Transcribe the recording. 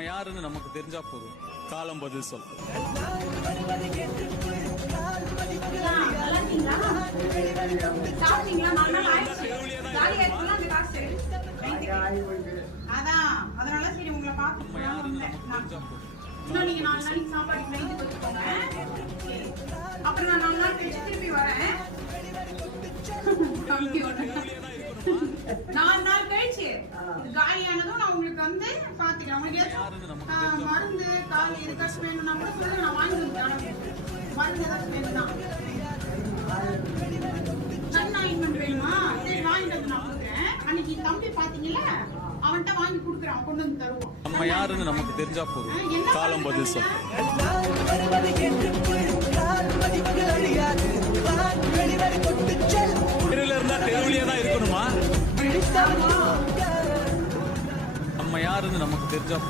நம்ம யாருன்னு நமக்கு தெரிஞ்சா போதும், காலம் பதில் சொல். அதனால சரி உங்களை பார்த்து நம்ம யாருன்னு நமக்கு தெரிஞ்சா போதும். நீங்க 4 நாளைக்கு சாப்பாடு வைத்து கொடுத்துக்கோங்க. அப்புறம் நான் 4 நாள் கழிச்சு திருப்பி வரேன். 4 நாள் கழிச்சு காலியானதும் நான் உங்களுக்கு வந்து பாத்துக்கிறேன். உங்களுக்கு மருந்து கால் எதுக்காச்சும் வேணும்னா கூட சொல்லுங்க, நான் வாங்கி கொடுத்தேன். மருந்து ஏதாச்சும் வேணும்னா சன் ஆயின்மெண்ட் வேணுமா? சரி வாங்கிட்டு வந்து நான் கொடுக்குறேன். அன்னைக்கு தம்பி பாத்தீங்கல்ல, அவன்கிட்ட வாங்கி கொடுக்குறான், கொண்டு வந்து தருவோம். நம்ம யாருன்னு நமக்கு தெரிஞ்சா போதும், காலம் பதில் சொல். தெருவில் இருந்தா தெருவிலே தான் இருக்கணுமா? நம்ம யாருன்னு நமக்கு தெரிஞ்சா